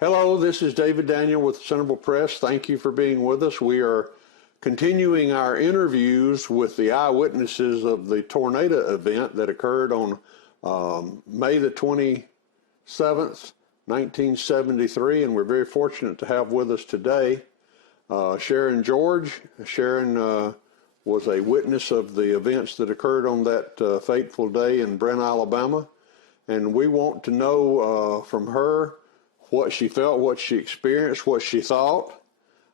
Hello, this is David Daniel with Centreville Press. Thank you for being with us. We are continuing our interviews with the eyewitnesses of the tornado event that occurred on May the 27th, 1973, and we're very fortunate to have with us today Sharon George. Sharon was a witness of the events that occurred on that fateful day in Brent, Alabama, and we want to know from her what she felt, what she experienced, what she thought,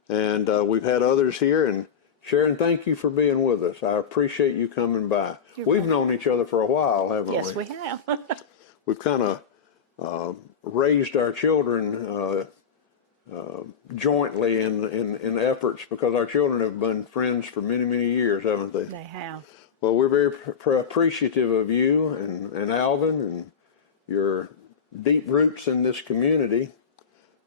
and we've had others here. And Sharon, thank you for being with us. I appreciate you coming by. We've known each other for a while, haven't we? Yes, we have. We've kind of raised our children jointly in efforts, because our children have been friends for many, many years, haven't they? They have. Well, we're very appreciative of you and Alvin and your deep roots in this community.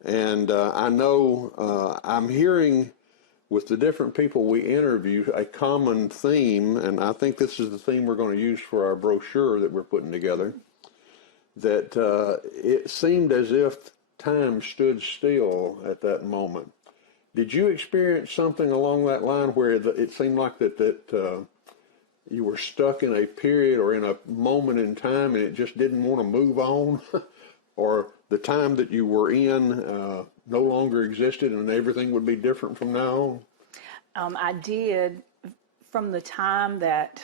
And I know I'm hearing with the different people we interview a common theme, and I think this is the theme we're going to use for our brochure that we're putting together, that it seemed as if time stood still at that moment. Did you experience something along that line where it seemed like that you were stuck in a period or in a moment in time and it just didn't want to move on? Or the time that you were in no longer existed and everything would be different from now on? I did, from the time that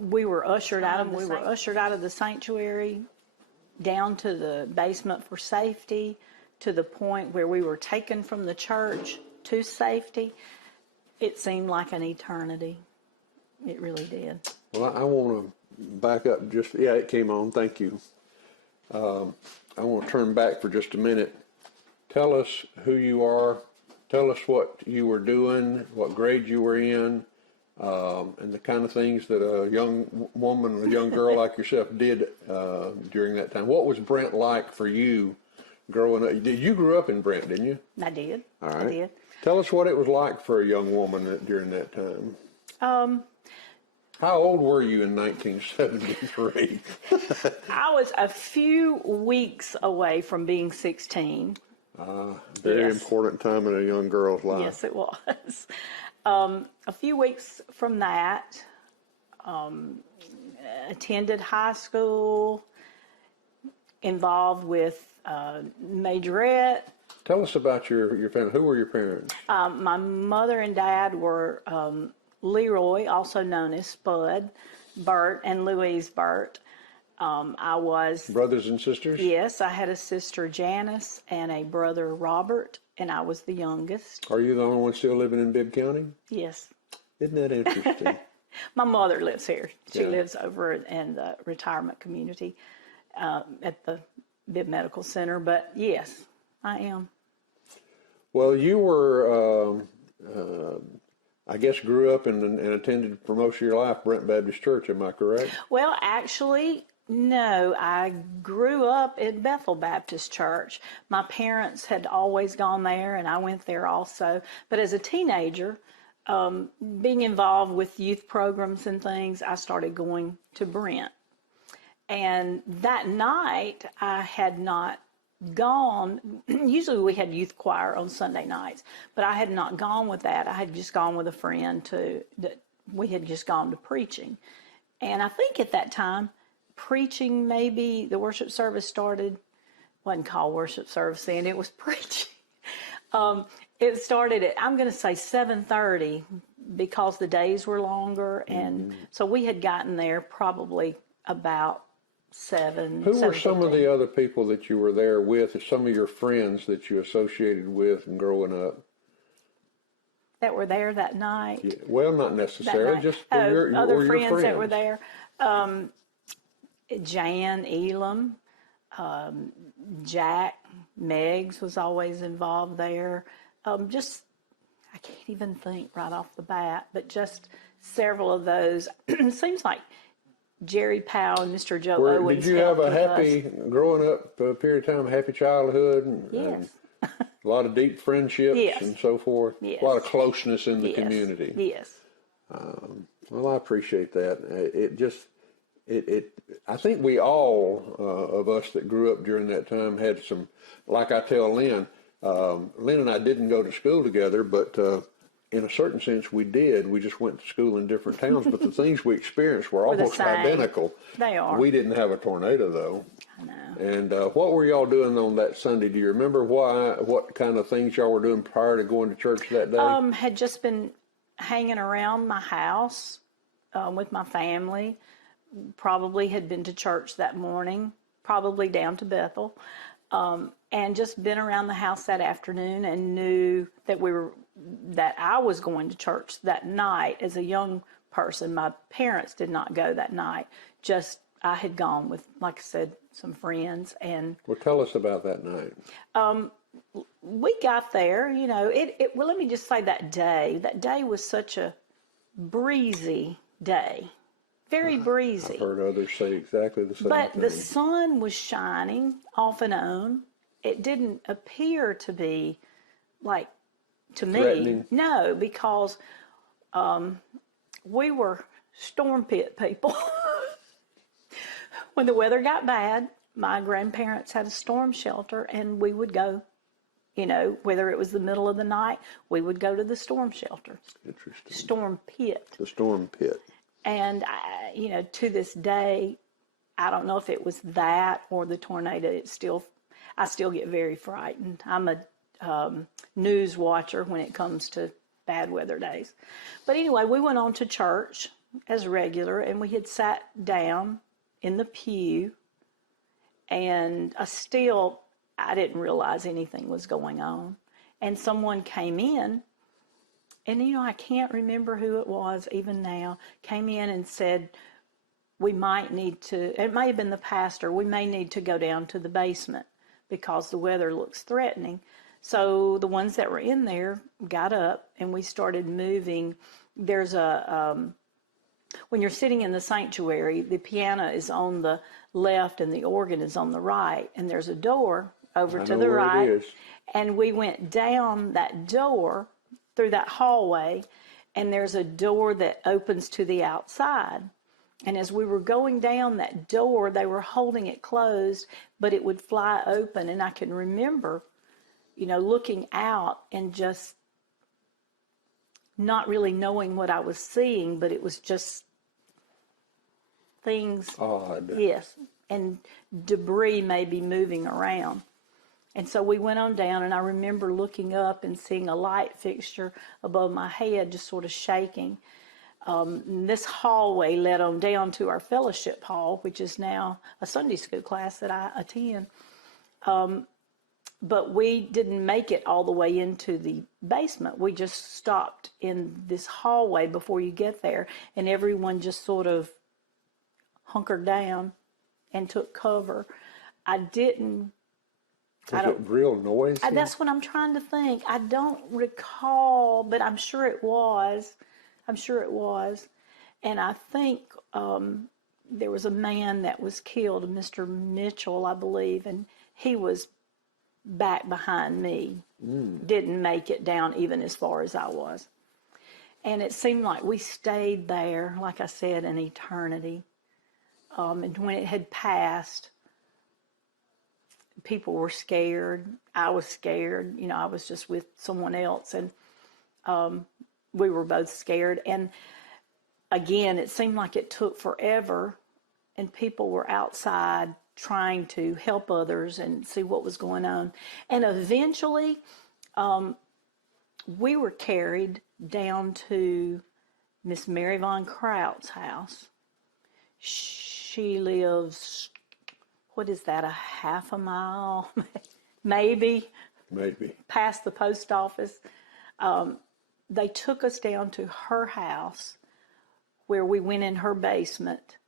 we were ushered out of the sanctuary down to the basement for safety, to the point where we were taken from the church to safety. It seemed like an eternity. It really did. Well, I want to back up it came on. Thank you. I want to turn back for just a minute. Tell us who you are. Tell us what you were doing, what grade you were in, and the kind of things that a young woman, a young girl like yourself did during that time. What was Brent like for you growing up? You grew up in Brent, didn't you? I did. All right. I did. Tell us what it was like for a young woman during that time. How old were you in 1973? I was a few weeks away from being 16. Very Yes. important time in a young girl's life. Yes, it was. A few weeks from that, attended high school, involved with majorette. Tell us about your family. Who were your parents? My mother and dad were Leroy, also known as Spud, Bert, and Louise Burt. I was... Brothers and sisters? Yes, I had a sister, Janice, and a brother, Robert, and I was the youngest. Are you the only one still living in Bibb County? Yes. Isn't that interesting? My mother lives here. She lives over in the retirement community at the Bibb Medical Center, but yes, I am. Well, you were... I guess grew up and attended for most of your life Brent Baptist Church, am I correct? Well, actually, no. I grew up in Bethel Baptist Church. My parents had always gone there, and I went there also. But as a teenager, being involved with youth programs and things, I started going to Brent. And that night, I had not gone. Usually we had youth choir on Sunday nights, but I had not gone with that. I had just gone with a friend we had just gone to preaching. And I think at that time, preaching, maybe the worship service started, wasn't called worship service then, it was preaching. It started at, I'm going to say 7:30, because the days were longer. And so we had gotten there probably about 7. Who were some of the other people that you were there with, or some of your friends that you associated with and growing up? That were there that night? Yeah. Well, not necessarily, just your other friends friends that were there. Jan Elam, Jack Meggs was always involved there. I can't even think right off the bat, but just several of those. It seems like Jerry Powell and Mr. Joe Owens. Did you have a happy, growing up period of time, a happy childhood? Yes. And a lot of deep friendships and so forth? Yes. A lot of closeness in the community? Yes. Well, I appreciate that. I think we all of us that grew up during that time had some, like I tell Lynn, Lynn and I didn't go to school together, but in a certain sense we did. We just went to school in different towns, but the things we experienced were We're the almost same. identical. They are. We didn't have a tornado though. I know. And what were y'all doing on that Sunday? Do you remember what kind of things y'all were doing prior to going to church that day? Had just been hanging around my house with my family. Probably had been to church that morning, probably down to Bethel, and just been around the house that afternoon and knew that I was going to church that night as a young person. My parents did not go that night. Just I had gone with, like I said, some friends. And Well, tell us about that night. we got there, well, let me just say that day was such a breezy day. Very breezy. I've heard others say exactly the same But thing. the sun was shining off and on. It didn't appear to be like, to me, Threatening? no, because we were storm pit people. When the weather got bad, my grandparents had a storm shelter, and we would go, whether it was the middle of the night, we would go to the storm shelter. Interesting. Storm pit. The storm pit. And, to this day, I don't know if it was that or the tornado. I still get very frightened. I'm a news watcher when it comes to bad weather days. But anyway, we went on to church as regular, and we had sat down in the pew, and I didn't realize anything was going on. And someone came in, and I can't remember who it was even now, came in and said, we might need to, it may have been the pastor, we may need to go down to the basement because the weather looks threatening. So the ones that were in there got up, and we started moving. There's when you're sitting in the sanctuary, the piano is on the left and the organ is on the right, and there's a door over to the right. And we went down that door through that hallway, and there's a door that opens to the outside. And as we were going down that door, they were holding it closed, but it would fly open. And I can remember, looking out and just not really knowing what I was seeing, but it was just things. Odd. Yes. And debris maybe moving around. And so we went on down, and I remember looking up and seeing a light fixture above my head just sort of shaking. This hallway led on down to our fellowship hall, which is now a Sunday school class that I attend. But we didn't make it all the way into the basement. We just stopped in this hallway before you get there, and everyone just sort of hunkered down and took cover. Was it real noisy? That's what I'm trying to think. I don't recall, but I'm sure it was. And I think there was a man that was killed, Mr. Mitchell, I believe, and he was back behind me. Didn't make it down even as far as I was. And it seemed like we stayed there, like I said, an eternity. And when it had passed, people were scared. I was scared. I was just with someone else, and we were both scared. And again, it seemed like it took forever, and people were outside trying to help others and see what was going on. And eventually, we were carried down to Miss Mary Von Kraut's house. She lives, what is that, a half a mile, maybe, past the post office. They took us down to her house, where we went in her basement,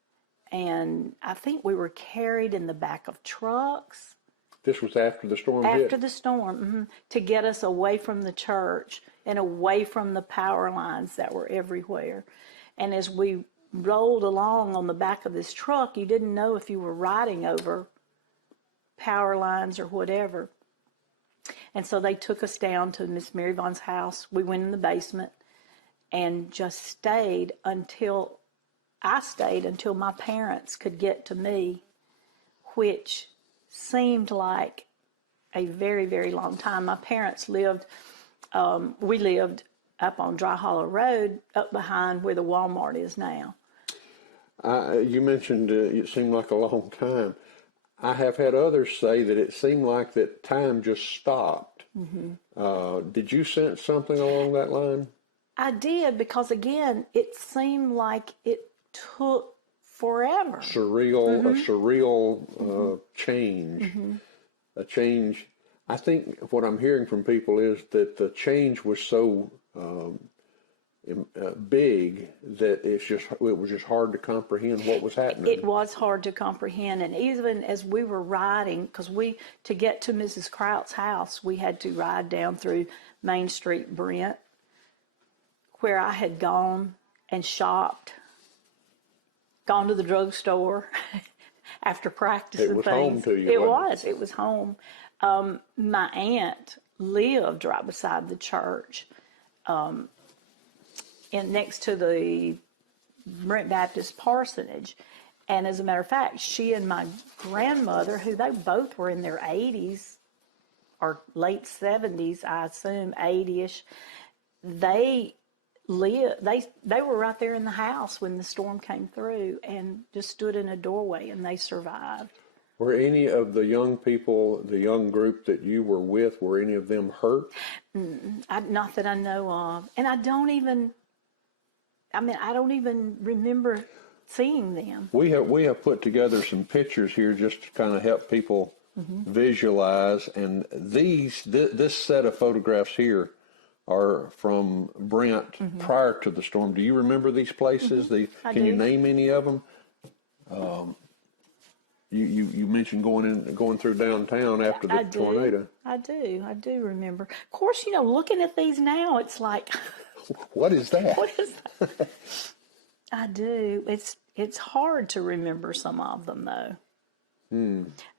and I think we were carried in the back of trucks. This was after the storm hit? After the storm, to get us away from the church and away from the power lines that were everywhere. And as we rolled along on the back of this truck, you didn't know if you were riding over power lines or whatever. And so they took us down to Miss Mary Vaughn's house. We went in the basement and just stayed until I stayed until my parents could get to me, which seemed like a very, very long time. My parents lived, we lived up on Dry Hollow Road, up behind where the Walmart is now. You mentioned it seemed like a long time. I have had others say that it seemed like that time just stopped. Did you sense something along that line? I did, because again, it seemed like it took forever. A surreal change. A change. I think what I'm hearing from people is that the change was so big that it was just hard to comprehend what was happening. It was hard to comprehend, and even as we were riding, because to get to Mrs. Kraut's house, we had to ride down through Main Street, Brent, where I had gone and shopped, gone to the drugstore after practicing It was things. home to you. It was home. My aunt lived right beside the church, next to the Brent Baptist parsonage. And as a matter of fact, she and my grandmother, who they both were in their 80s or late 70s, I assume 80ish, they were right there in the house when the storm came through and just stood in a doorway, and they survived. Were any of the young people, the young group that you were with, were any of them hurt? Not that I know of. And I don't even remember seeing them. We have put together some pictures here just to kind of help people visualize. And this set of photographs here are from Brent prior to the storm. Do you remember these places? Can you name any of them? You mentioned going through downtown after the tornado. I do remember. Of course, looking at these now, it's like, what is that? What is that? I do. It's hard to remember some of them, though.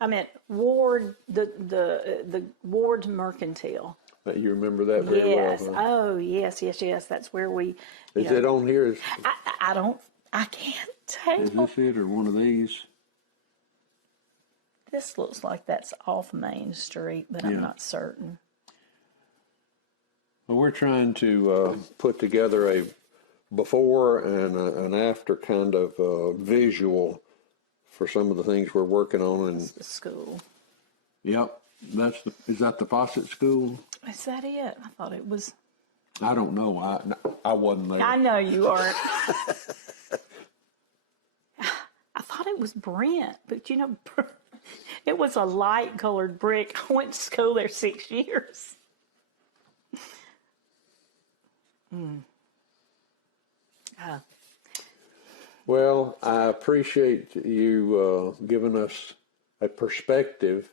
I mean, Ward, the Ward's Mercantile. You remember that very well? Yes. Huh? Oh, yes. That's where we. Is it on here? I can't tell. Is this it or one of these? This looks like that's off Main Street, but I'm not certain. Well, we're trying to put together a before and an after kind of visual for some of the things we're working on. And the school. Yep, is that the Fawcett School? Is that it? I thought it was. I don't know. I wasn't there. I know you aren't. I thought it was Brent, but it was a light colored brick. I went to school there 6 years. Well, I appreciate you giving us a perspective.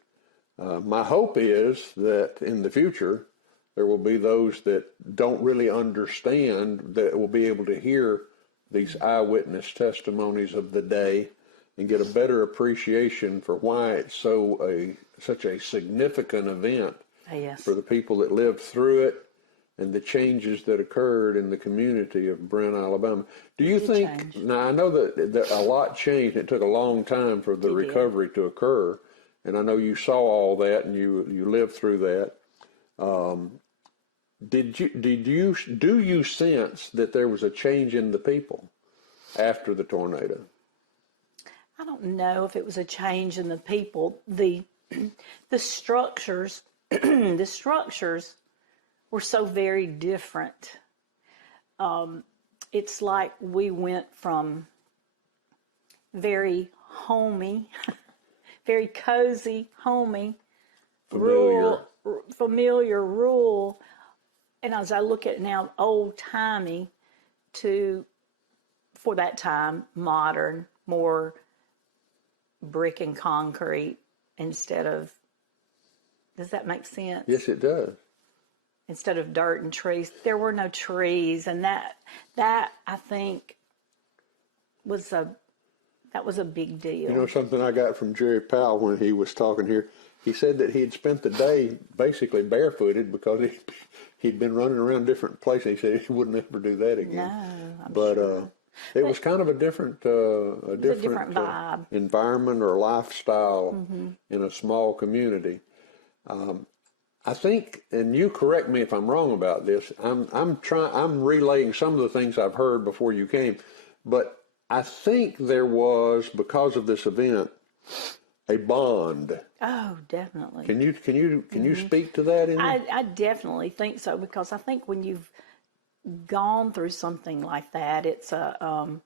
My hope is that in the future, there will be those that don't really understand that will be able to hear these eyewitness testimonies of the day and get a better appreciation for why it's such a significant event for the people that lived through it and the changes that occurred in the community of Brent, Alabama. Do you think, now I know that a lot changed. It took a long time for the recovery to occur, and I know you saw all that and you lived through that. Do you sense that there was a change in the people after the tornado? I don't know if it was a change in the people. The structures, the structures were so very different. It's like we went from very homey, very cozy, homey, familiar, rural, and as I look at it now, old-timey, to, for that time, modern, more brick and concrete instead of, does that make sense? Yes, it does. Instead of dirt and trees. There were no trees, and that I think was a big deal. You know something I got from Jerry Powell when he was talking here? He said that he had spent the day basically barefooted because he'd been running around different places. He said he wouldn't ever do that again. No, I'm but sure. It was kind of a different, different vibe. environment or lifestyle in a small community. I think, and you correct me if I'm wrong about this. I'm relaying some of the things I've heard before you came, but I think there was, because of this event, a bond. Oh, definitely. Can you speak to that? I definitely think so, because I think when you've gone through something like that, it's a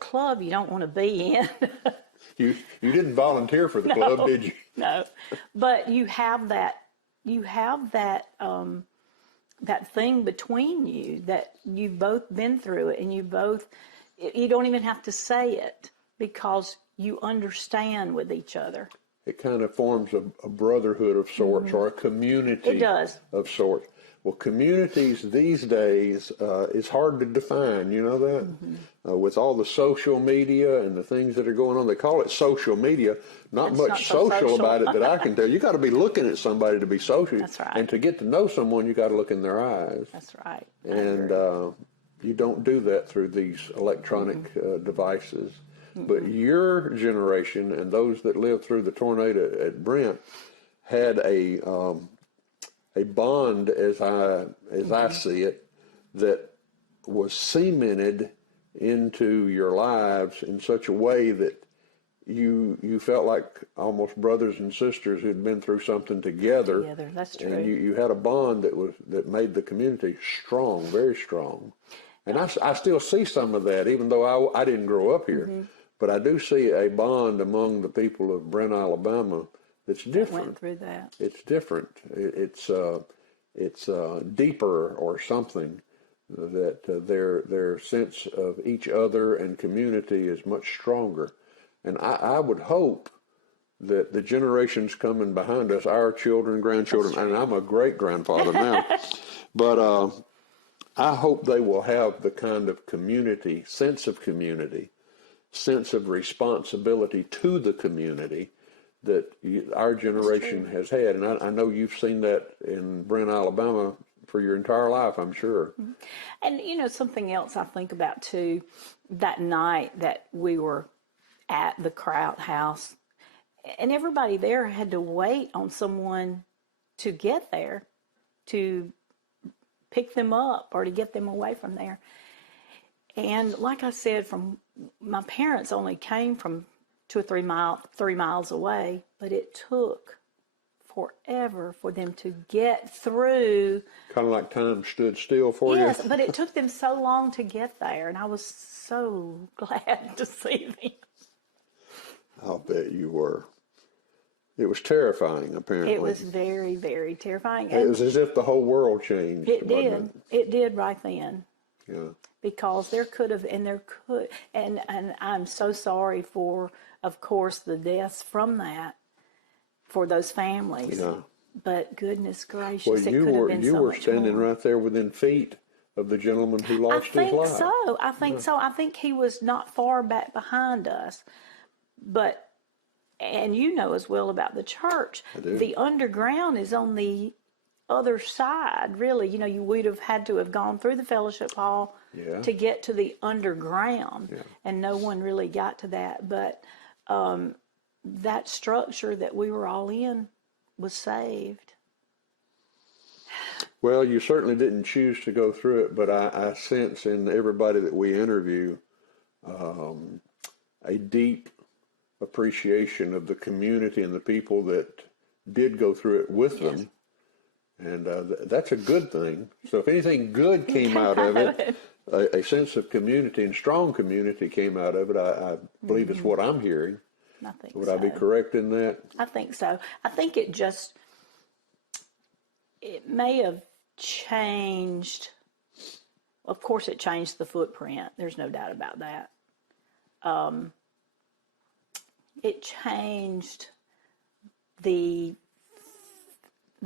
club you don't want to be in. You didn't volunteer for the club, did you? No, but you have that that thing between you that you've both been through it, and you don't even have to say it because you understand with each other. It kind of forms a brotherhood of sorts, or a community. It does. Of sorts. Well, communities these days is hard to define. You know that? With all the social media and the things that are going on, they call it social media. Not much social about it that I can tell. You got to be looking at somebody to be social. That's right. And to get to know someone, you got to look in their eyes. That's right. And you don't do that through these electronic devices. But your generation and those that lived through the tornado at Brent had a bond, as I see it, that was cemented into your lives in such a way that you felt like almost brothers and sisters who'd been through something together. Together, that's true. And you had a bond that made the community strong, very strong. And I still see some of that, even though I didn't grow up here. But I do see a bond among the people of Brent, Alabama, that's different. Went through that. It's different. It's deeper or something. That their sense of each other and community is much stronger. And I would hope that the generations coming behind us, our children, grandchildren, and I'm a great-grandfather now, but I hope they will have the kind of sense of responsibility to the community that our generation has had. And I know you've seen that in Brent, Alabama for your entire life, I'm sure. And, something else I think about, too, that night that we were at the Kraut house, and everybody there had to wait on someone to get there, to pick them up or to get them away from there. And like I said, my parents only came from 2 or 3 miles away, but it took forever for them to get through. Kind of like time stood still for you. Yes, but it took them so long to get there, and I was so glad to see them. I'll bet you were. It was terrifying, apparently. It was very, very terrifying. It was as if the whole world changed. It did. It did right then. Yeah. Because there could have, and I'm so sorry for, of course, the deaths from that, for those families. Yeah. But goodness gracious, Well, it could have been so much you were standing more. Right there within feet of the gentleman who lost his life. I think so. I think he was not far back behind us. But, and you know as well about the church, I do. The underground is on the other side, really. You would have had to have gone through the fellowship hall to get to the underground, and no one really got to that. But that structure that we were all in was saved. Well, you certainly didn't choose to go through it, but I sense in everybody that we interview a deep appreciation of the community and the people that did go through it with them. And that's a good thing. So if anything good came out of it, a sense of community and strong community came out of it, I believe it's what I'm hearing. I think Would I be correct in that? I think so. I think it may have changed. Of course, it changed the footprint. There's no doubt about that. It changed the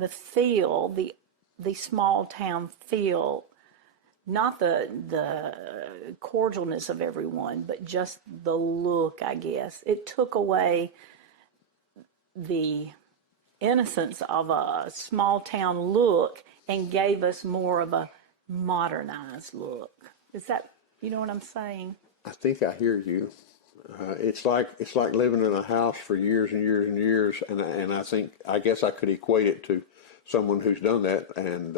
feel, the small town feel, not the cordialness of everyone, but just the look, I guess. It took away the innocence of a small town look and gave us more of a modernized look. Is that You know what I'm saying? I think I hear you. It's like living in a house for years and years and years, and I guess I could equate it to someone who's done that, and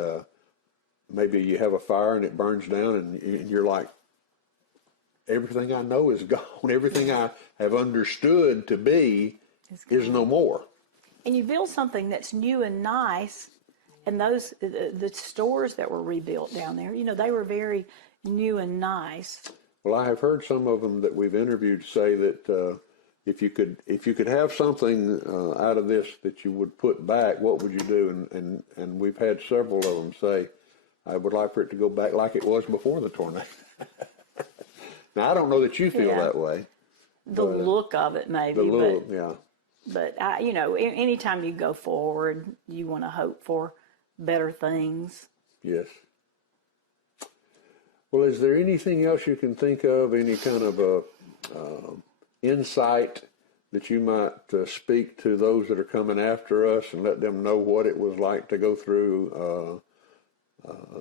maybe you have a fire and it burns down, and you're like, everything I know is gone. Everything I have understood to be is no more. And you build something that's new and nice, and those the stores that were rebuilt down there, they were very new and nice. Well, I have heard some of them that we've interviewed say that if you could have something out of this that you would put back, what would you do? And we've had several of them say, I would like for it to go back like it was before the tornado. Now, I don't know that you feel that way. The look of it, maybe. The look, yeah. But anytime you go forward, you want to hope for better things. Yes. Well, is there anything else you can think of, any kind of insight that you might speak to those that are coming after us and let them know what it was like to go through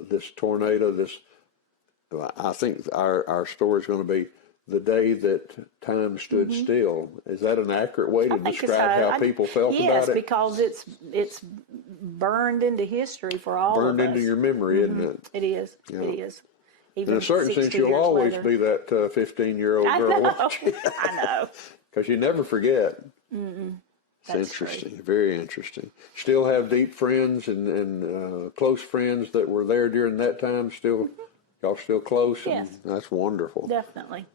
this tornado? I think our story is going to be the day that time stood still. Is that an accurate way to describe how people felt about it? Yes, because it's burned into history for all of us. Burned into your memory, isn't it? It is. Yeah. It is. Even In a certain sense, you'll always be that 15-year-old girl, won't you? I know. Because you never forget. That's It's interesting, great. very interesting. Still have deep friends and close friends that were there during that time. Y'all still close? Yes. And that's wonderful. Definitely.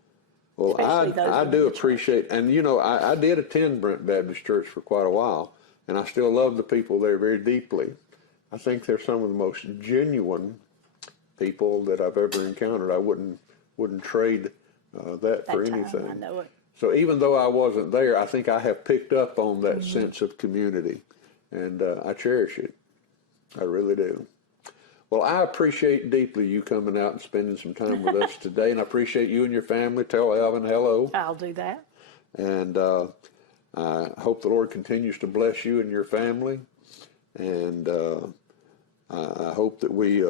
Well, Especially those I in do the appreciate, and I did attend Brent Baptist Church for quite a while, and I still love the people there very deeply. I think they're some of the most genuine people that I've ever encountered. I wouldn't trade that for anything. I know it. So even though I wasn't there, I think I have picked up on that sense of community, and I cherish it. I really do. Well, I appreciate deeply you coming out and spending some time with us today, and I appreciate you and your family. Tell Alvin hello. I'll do that. And I hope the Lord continues to bless you and your family, and I hope that we,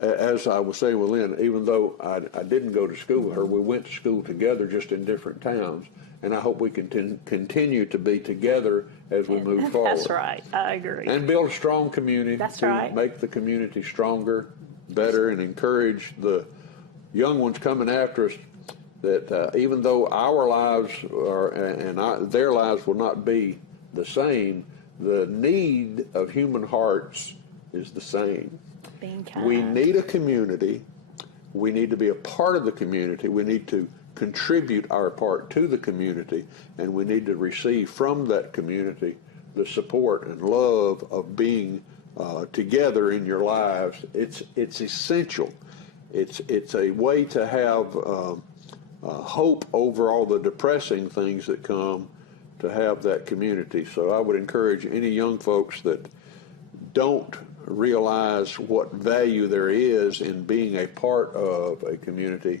as I was saying with Lynn, even though I didn't go to school with her, we went to school together, just in different towns, and I hope we can continue to be together as we move forward. That's right. I agree. And build a strong community. That's to right. Make the community stronger, better, and encourage the young ones coming after us that even though our lives their lives will not be the same, the need of human hearts is the same. Being kind. We need a community. We need to be a part of the community. We need to contribute our part to the community, and we need to receive from that community the support and love of being together in your lives. It's essential. It's a way to have hope over all the depressing things that come, to have that community. So I would encourage any young folks that don't realize what value there is in being a part of a community,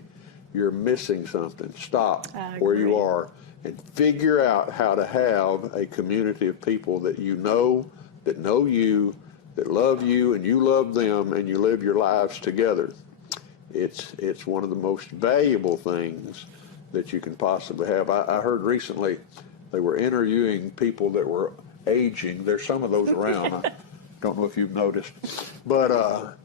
you're missing something. Stop where you are and figure out how to have a community of people that you know, that know you, that love you, and you love them, and you live your lives together. It's one of the most valuable things that you can possibly have. I heard recently they were interviewing people that were aging. There's some of those around. I don't know if you've noticed. But